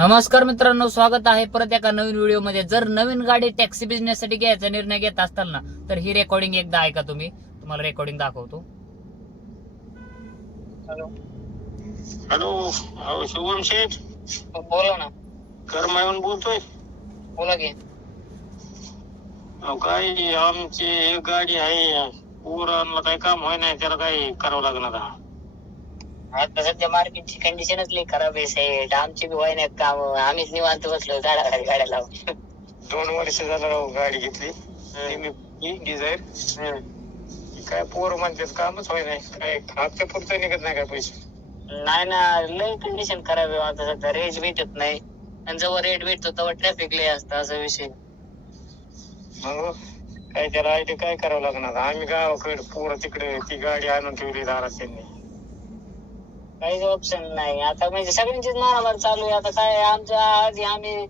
नमस्कार मित्रांनो स्वागत आहे परत एका नवीन व्हिडिओमध्ये. जर नवीन गाडी टॅक्सी बिझनेस साठी घ्यायचा निर्णय घेत असताल ना तर ही रेकॉर्डिंग एकदा ऐका तुम्ही. तुम्हाला रेकॉर्डिंग दाखवतो. हॅलो. शुभम शेठ. बोला ना. करमायून बोलतोय? बोला की. अहो काय आमची एक गाडी आहे पोरांना काय काम होय नाही त्याला काय करावं लागणार. आता सध्या मार्केटची कंडिशनच लई खराब आहे साईड आमची बी व्हाय नाहीत काम आम्हीच निवांत बसलो गाडी गाड्या लावून. दोन वर्ष झालं राव गाडी घेतली. नेहमी डिझायर. काय पोर म्हणतात कामच होय नाही काय हप्ते पुरतं निघत नाही काय पैसे? नाही ना लय कंडिशन खराब आहे आता सध्या. रेट भेटत नाही. आणि जेव्हा रेट भेटतो तेव्हा ट्रॅफिक लय असतं असा विषय. मग काय त्याला आयडी काय करावं लागणार? आम्ही गावाकडे पोरं तिकडे ती गाडी आणून ठेवली दारात त्यांनी. काहीच ऑप्शन नाही. आता म्हणजे सगळ्यांचीच मारामार चालू आहे. आता काय आमच्या आधी आम्ही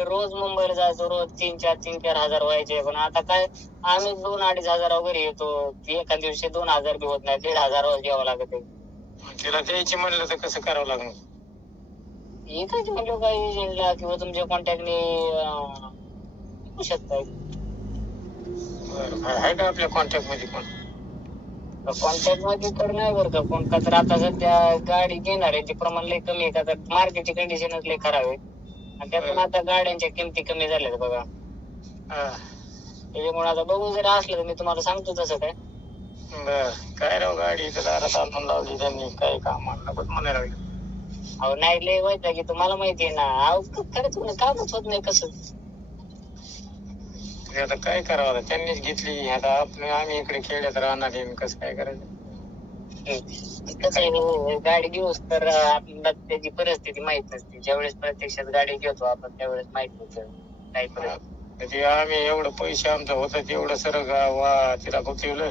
रोज मुंबईला जायचो. रोज तीन चार तीन चार हजार व्हायचे. पण आता काय? आम्ही दोन अडीच हजार वगैरे येतो. एका दिवशी दोन हजार बी होत नाही. दीड हजार घ्यावं लागत आहे. तिला द्यायची म्हणलं तर कसं करावं लागणार? एकाच म्हणलो काही एजंटला किंवा तुमच्या कॉन्टॅक्टने येऊ शकताय. बरं आहे का आपल्या कॉन्टॅक्टमध्ये कोण? कॉन्टॅक्टमध्ये तर नाही बरं का. पण का तर आता सध्या गाडी घेणार आहे. ते प्रमाण लय कमी आहे. का तर मार्केटची कंडिशनच लय खराब आहे. आणि त्यातून आता गाड्यांच्या किमती कमी झाल्यात बघा. हा. त्याच्यामुळे आता बघू जर असलं तर मी तुम्हाला सांगतो तसं काय. बर. काय राव गाडी इथं दारात आणून लावली त्यांनी? काय काम नको म्हणायला लागले. अहो नाही लय वाईट आहे. की तुम्हाला माहिती आहे ना. अहो क- खरंच म्हणे कामच होत नाही कसं. ते आता काय करावं आता? त्यांनीच घेतली. आता आपण आम्ही इकडे खेड्यात राहणार आहे कसं काय करायचं? कसं आहे हो, गाडी घेऊस तर आपल्याला त्याची परिस्थिती माहीत नसते. ज्यावेळेस प्रत्यक्षात गाडी घेतो आपण त्यावेळेस माहीत होतं काय परिस्थिती? तर ते आम्ही एवढं पैसे आमचं होतं तेवढं सर वा तिला गुंतवलं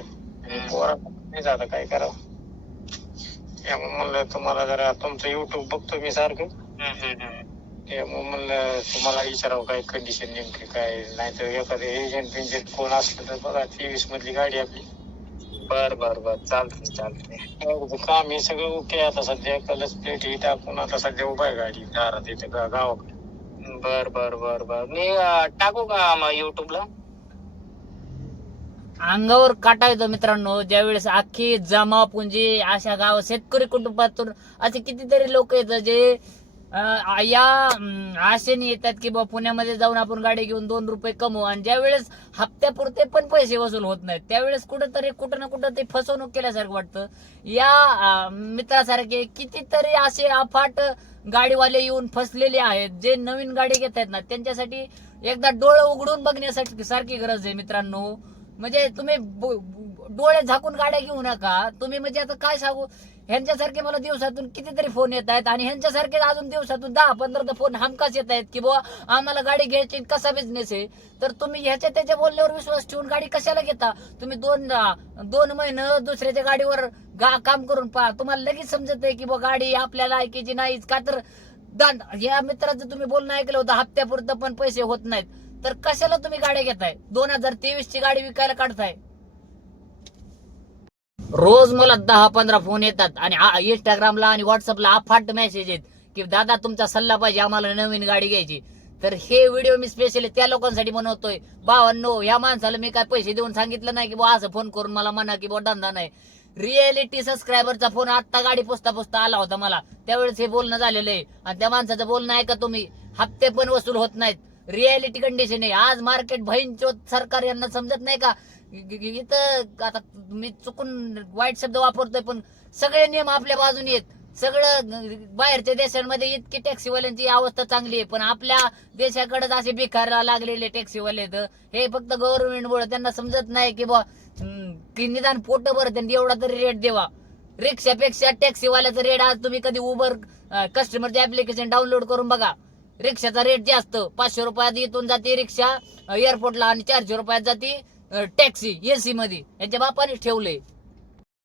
आणि पोरा नाही आता काय करावं? त्यामुळे म्हणलं तुम्हाला जरा तुमचं युट्यूब बघतो मी सारखं. हम्म, हम्म, हम्म. त्यामुळे म्हणलं तुम्हाला विचारावं काय कंडिशन नेमकी काय? नाहीतर एखादं एजंट बिंजंट कोण असलं तर बघा तेवीस मधली गाडी आपली. बर बर बर. चालतंय चालतंय. एवढं काम हे सगळं ओके आता सध्या कलस प्लेट ही टाकून आता सध्या उभा आहे गाडी. दारात इथे गा- गावाकडे. बर बर बर बर. मी अं, टाकू का युट्यूबला अंगावर काटा येतो मित्रांनो. ज्यावेळेस अख्खी जमा पुंजी अशा गाव शेतकरी कुटुंबातून असे कितीतरी लोक येतात जे या आशेने येतात की बा पुण्यामध्ये जाऊन आपण गाडी घेऊन दोन रुपये कमवू. आणि ज्या वेळेस हप्त्यापुरते पण पैसे वसूल होत नाहीत त्यावेळेस कुठंतरी कुठं ना कुठं ते फसवणूक केल्यासारखं वाटतं. या मित्रासारखे कितीतरी असे अफाट गाडीवाले येऊन फसलेले आहेत जे नवीन गाडी घेत आहेत ना त्यांच्यासाठी एकदा डोळे उघडून बघण्यासाठी सारखी गरज आहे मित्रांनो. म्हणजे तुम्ही डोळे झाकून गाड्या घेऊ नका. तुम्ही म्हणजे आता काय सांगू? ह्यांच्यासारखे मला दिवसातून कितीतरी फोन येत आहेत आणि ह्यांच्यासारखे अजून दिवसातून दहा पंधरा फोन हमखास येत आहेत की बुवा आम्हाला गाडी घ्यायची कसा बिझनेस आहे? तर तुम्ही ह्याच्या त्याच्या बोलण्यावर विश्वास ठेवून गाडी कशाला घेता? तुम्ही दोन दोन महिने दुसऱ्याच्या गाडीवर गा काम करून पहा. तुम्हाला लगेच समजत आहे की बुवा गाडी आपल्याला ऐकायची नाहीच. का तर दांड या मित्राचं तुम्ही बोलणं ऐकलं होतं हप्त्यापुरतं पण पैसे होत नाहीत. तर कशाला तुम्ही गाड्या घेताय? दोन हजार तेवीस ची गाडी विकायला काढताय. रोज मला दहा पंधरा फोन येतात आणि इंस्टाग्रामला आणि व्हॉट्सअपला अफाट मेसेज आहेत की दादा तुमचा सल्ला पाहिजे आम्हाला नवीन गाडी घ्यायची. तर हे व्हिडिओ मी स्पेशली त्या लोकांसाठी बनवतोय. बावन्न या माणसाला मी काय पैसे देऊन सांगितलं नाही की बुवा असं फोन करून मला म्हणा की बुवा धंदा नाही. रिअलिटी सबस्क्रायबरचा फोन आत्ता गाडी पोचता पोचता आला होता मला. त्यावेळेस हे बोलणं झालेलं आहे. आणि त्या माणसाचं बोलणं आहे का तुम्ही. हप्ते पण वसूल होत नाहीत. रियालिटी कंडिशन आहे. आज मार्केट भैंचोत सरकार यांना समजत नाही का? इथं आता मी चुकून वाईट शब्द वापरतोय पण सगळे नियम आपल्या बाजूने आहेत. सगळं बाहेरच्या देशांमध्ये इतकी टॅक्सीवाल्यांची अवस्था चांगली आहे पण आपल्या देशाकडेच असे बिखारला लागलेले टॅक्सीवाले तर हे फक्त गव्हर्नमेंट मुळे त्यांना समजत नाही की बा की निदान पोट बरं त्यांनी एवढा तरी रेट देवा. रिक्षापेक्षा टॅक्सीवाल्याचा रेट आज तुम्ही कधी उबर कस्टमरचे ऍप्लिकेशन डाउनलोड करून बघा. रिक्षाचा रेट जास्त. पाचशे रुपयात इथून जाते रिक्षा एअरपोर्टला आणि चारशे रुपयात जाते टॅक्सी एसी मध्ये. यांच्या बापाने ठेवले.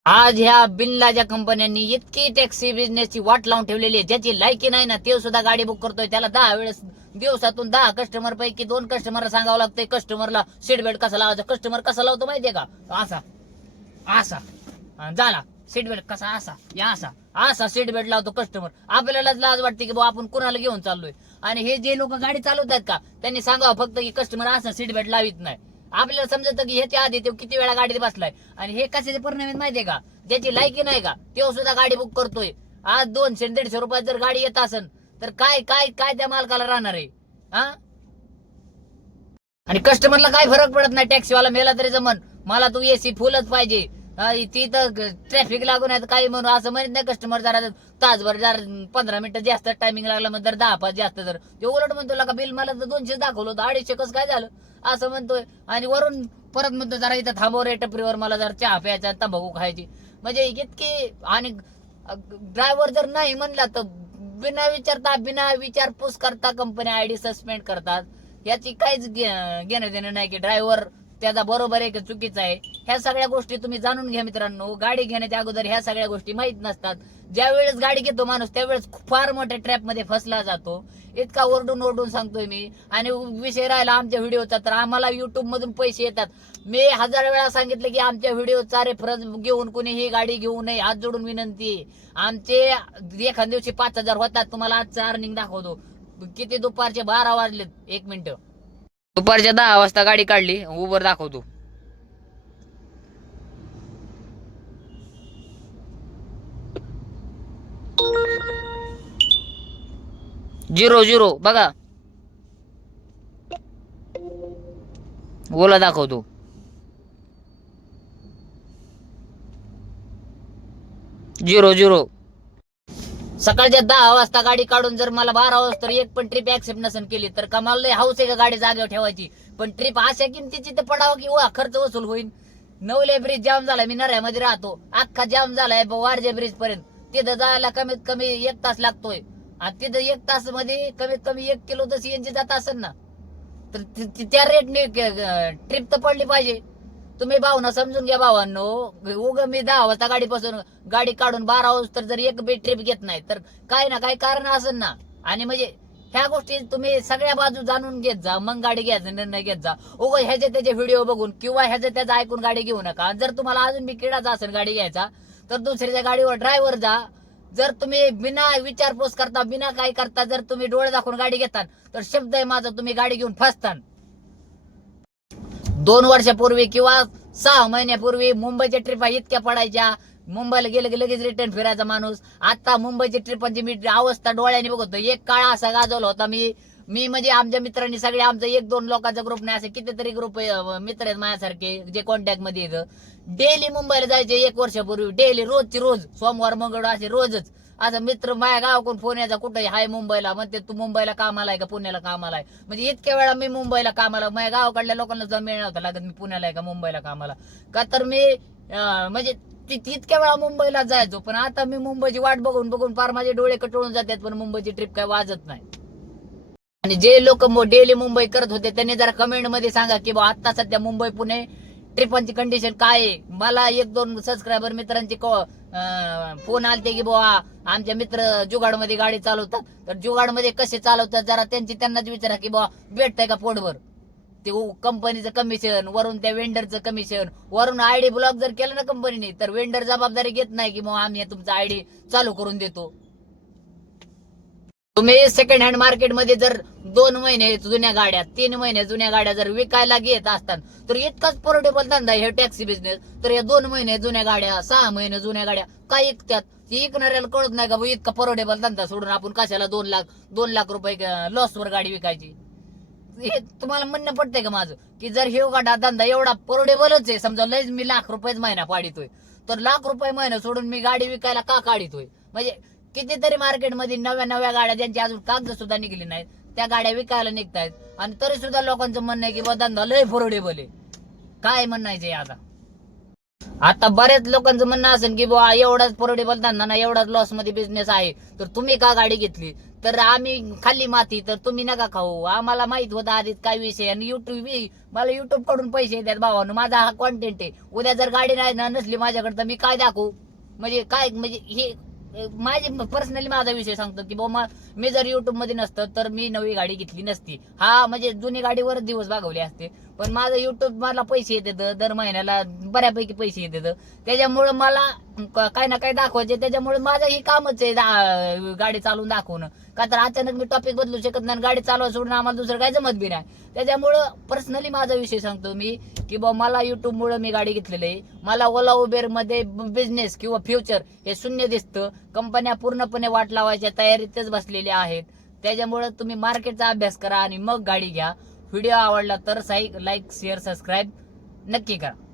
आज ह्या बिनलाच्या कंपन्यांनी इतकी टॅक्सी बिझनेसची वाट लावून ठेवलेली आहे. ज्याची लायकी नाही ना ते सुद्धा गाडी बुक करतोय. त्याला दहा वेळेस दिवसातून दहा कस्टमर पैकी दोन कस्टमरला सांगावं लागतंय कस्टमरला सीट बेल्ट कसा लावायचा कस्टमर कसा लावतो माहितीये का? असा. असा. झाला. सीट बेल्ट कसा असा? या असा. असा सीट बेल्ट लावतो कस्टमर आपल्यालाच लाज वाटते की बुवा आपण कुणाला घेऊन चाललोय? आणि हे जे लोक गाडी चालवतात का त्यांनी सांगावं फक्त की कस्टमर असं सीट बेल्ट लावित नाही. आपल्याला समजतं की ह्याच्या आधी तो किती वेळा गाडीत बसलाय. आणि हे कशाचे परिणाम आहेत माहितीये का? ज्याची लायकी नाही का? तो सुद्धा गाडी बुक करतोय. आज दोनशे दीडशे रुपयात जर गाडी येत असेल तर काय काय काय त्या मालकाला राहणार आहे? हा? आणि कस्टमरला काय फरक पडत नाही? टॅक्सीवाला मेला तरी जमन. मला तू एसी फुलच पाहिजे. हा, तर ट्रॅफिक लागून आहे तर काही म्हणून असं म्हणत नाही कस्टमर जरा तासभर जरा पंधरा मिनिटं जास्त टायमिंग लागला मग जर दहा पाच जास्त जर. ते उलट म्हणतो का बिल मला तर दोनशे दाखवलं होतं अडीचशे कसं काय झालं? असं म्हणतोय. आणि वरून परत म्हणतो जरा इथं थांबव रे टपरीवर मला जरा चहा प्यायचा तंबाखू खायची. म्हणजे इतकी आणि ड्रायव्हर जर नाही म्हणला तर बिना विचारता बिना विचारपूस करता कंपनी आयडी सस्पेंड करतात. याची काहीच घेणं देणं नाही की ड्रायव्हर त्याचा बरोबर आहे की चुकीचा आहे. ह्या सगळ्या गोष्टी तुम्ही जाणून घ्या मित्रांनो. गाडी घेण्याच्या अगोदर ह्या सगळ्या गोष्टी माहीत नसतात. ज्या वेळेस गाडी घेतो माणूस त्यावेळेस फार मोठ्या ट्रॅपमध्ये फसला जातो. इतका ओरडून ओरडून सांगतोय मी. आणि विषय राहिला आमच्या व्हिडिओचा तर आम्हाला युट्यूब मधून पैसे येतात. मी हजार वेळा सांगितलं की आमच्या व्हिडिओचा रेफरन्स घेऊन कोणीही गाडी घेऊ नये हात जोडून विनंती आहे. आमचे एखाद्या दिवशी पाच हजार होतात तुम्हाला आजचा अर्निंग दाखवतो. किती दुपारचे बारा वाजलेत एक मिनिट. दुपारच्या दहा वाजता गाडी काढली उबर दाखवतो. झिरो झिरो बघा. ओला दाखवतो. Zero zero. सकाळच्या दहा वाजता गाडी काढून जर मला बारा वाजता एक पण ट्रिप ऍक्सेप्ट नसेल केली तर कमाल हाऊस आहे का गाडी जागेवर ठेवायची? पण ट्रिप अशा किमतीची तर पडावं की वा खर्च वसूल होईल नवले ब्रिज जाम झाला मी नऱ्यामध्ये राहतो. अख्खा जाम झालाय वारजे ब्रिज पर्यंत. तिथं जायला कमीत कमी एक तास लागतोय. आणि तिथं एक तासमध्ये कमीत कमी एक किलो तर सीएनजी जात असेल ना. तर त्या रेटने ट्रिप तर पडली पाहिजे. तुम्ही भावना समजून घ्या भावांनो. उग मी दहा वाजता गाडीपासून गाडी काढून बारा वाजता जर एक बी ट्रिप घेत नाही तर काय ना काय कारण असेल ना. आणि म्हणजे ह्या गोष्टी तुम्ही सगळ्या बाजू जाणून घेत जा मग गाडी घ्यायचा निर्णय घेत जा. उग ह्याचे त्याचे व्हिडिओ बघून किंवा ह्याचे त्याचं ऐकून गाडी घेऊ नका. जर तुम्हाला अजून बी किडाचा असेल गाडी घ्यायचा तर दुसऱ्याच्या गाडीवर ड्रायव्हर जा. जर तुम्ही बिना विचारपूस करता बिना काय करता जर तुम्ही डोळे दाखवून गाडी घेता तर शब्द आहे माझा तुम्ही गाडी घेऊन फसतान. दोन वर्षापूर्वी किंवा सहा महिन्यापूर्वी मुंबईच्या ट्रिपा इतक्या पडायच्या. मुंबईला गेलं की लगेच रिटर्न फिरायचा माणूस. आता मुंबईच्या ट्रिपांची मी अवस्था डोळ्याने बघतो एक काळ असा गाजवला होता मी. मी म्हणजे आमच्या मित्रांनी सगळे आमचं एक दोन लोकांचा ग्रुप नाही असे कितीतरी ग्रुप मित्र आहेत माझ्यासारखे जे कॉन्टॅक्टमध्ये येतं. डेली मुंबईला जायचे एक वर्षापूर्वी. डेली रोजची रोज. सोमवार मंगळवार असे रोजच. आता मित्र माझ्या गावाकडून फोन यायचा कुठे हाय मुंबईला. म्हणते तू मुंबईला कामाला आहे का? पुण्याला कामाला आहे? म्हणजे इतक्या वेळा मी मुंबईला कामाला माझ्या गावाकडल्या लोकांना सुद्धा मिळणार नव्हता लागत मी पुण्याला आहे का? मुंबईला कामाला. का तर मी म्हणजे इतक्या तितक्या वेळा मुंबईला जायचो पण आता मी मुंबईची वाट बघून बघून फार माझे डोळे कटळून जातात पण मुंबईची ट्रिप काय वाजत नाही. आणि जे लोक डेली मुंबई करत होते त्यांनी जरा कमेंटमध्ये सांगा की बा आता सध्या मुंबई पुणे ट्रिपांची कंडिशन काय आहे? मला एक दोन सबस्क्रायबर मित्रांची फोन आलते की बुवा आमचे मित्र जुगाडमध्ये गाडी चालवतात. तर जुगाडमध्ये कसे चालवतात जरा त्यांची त्यांनाच विचारा की बुवा भेटतंय का पोटभर? ते कंपनीचं कमिशन वरून त्या वेंडरचं कमिशन वरून आयडी ब्लॉक जर केलं ना कंपनीने तर वेंडर जबाबदारी घेत नाही की मग आम्ही तुमचा आयडी चालू करून देतो. तुम्ही सेकंड हँड मार्केटमध्ये जर दोन महिने जुन्या गाड्या तीन महिने जुन्या गाड्या जर विकायला घेत असतात तर इतकाच पोर्टेबल धंदा हे टॅक्सी बिझनेस तर या दोन महिने जुन्या गाड्या सहा महिने जुन्या गाड्या काय इकत्यात ती इकणाऱ्याला कळत नाही का इतका पोर्टेबल धंदा सोडून आपण कशाला दोन लाख दोन लाख रुपये लॉसवर गाडी विकायची? हे तुम्हाला म्हणणं पडतंय का माझं? की जर हे गाडा धंदा एवढा पोर्टेबलच आहे समजा लयच मी लाख रुपयेच महिना पाडितोय तर लाख रुपये महिना सोडून मी गाडी विकायला का काढितोय? म्हणजे कितीतरी मार्केटमध्ये नव्या नव्या गाड्या ज्यांची अजून कागद सुद्धा निघली नाहीत त्या गाड्या विकायला निघतायत. आणि तरी सुद्धा लोकांचं म्हणणं आहे की बा धंदा लय पोर्टेबल बोले काय म्हणायचे आता? आता बऱ्याच लोकांचं म्हणणं असेल की बुवा एवढाच पोर्टेबल धंदा ना एवढाच लॉसमध्ये बिझनेस आहे. तर तुम्ही का गाडी घेतली? तर आम्ही खाल्ली माती तर तुम्ही नका खाऊ. आम्हाला माहीत होता आधीच काय विषय आणि युट्यूब मला युट्यूबकडून पैसे येतात भावानं. माझा हा कॉन्टेंट आहे. उद्या जर गाडी नाही ना नसली माझ्याकडे तर मी काय दाखवू? म्हणजे काय म्हणजे हे माझे पर्सनली माझा विषय सांगतो की बाबा मी जर युट्यूबमध्ये नसतं तर मी नवी गाडी घेतली नसती. हा म्हणजे जुनी गाडीवरच दिवस भागवले असते. पण माझं युट्यूब मला पैसे येतात दर महिन्याला बऱ्यापैकी पैसे येतात. त्याच्यामुळं मला काही ना काही दाखवायचे. त्याच्यामुळे माझं हे कामच आहे दा- गाडी चालवून दाखवणं. का तर अचानक मी टॉपिक बदलू शकत नाही गाडी चालवा सोडून आम्हाला दुसरं काय जमत बी नाही. त्याच्यामुळं पर्सनली माझा विषय सांगतो मी की बा मला युट्यूबमुळे मी गाडी घेतलेली आहे. मला ओला उबेरमध्ये बिझनेस किंवा फ्युचर हे शून्य दिसतं. कंपन्या पूर्णपणे वाट लावायच्या तयारीतच बसलेल्या आहेत. त्याच्यामुळं तुम्ही मार्केटचा अभ्यास करा आणि मग गाडी घ्या. व्हिडिओ आवडला तर साईक लाईक शेअर सबस्क्राईब नक्की करा.